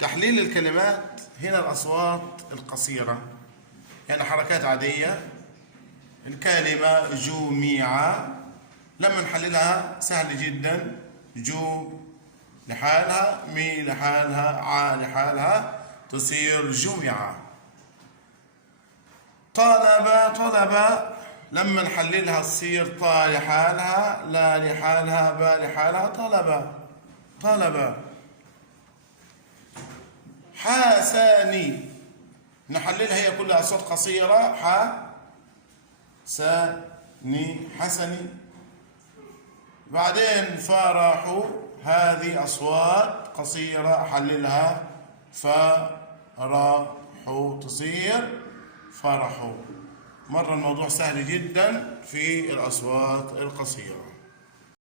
تحليل الكلمات هنا الأصوات القصيرة، يعني حركات عادية. الكلمة جميع لما نحللها سهل جدا. جو لحالها، مي لحالها، ع لحالها تصير جمع. طلب لما نحللها تصير طا لحالها، لا لحالها، با لحالها، طلب. حسني نحللها هي كلها أصوات قصيرة. سني حسني. بعدين فرحوا، هذه أصوات قصيرة أحللها. فرحوا تصير فرحوا. مرة الموضوع سهل جدا في الأصوات القصيرة.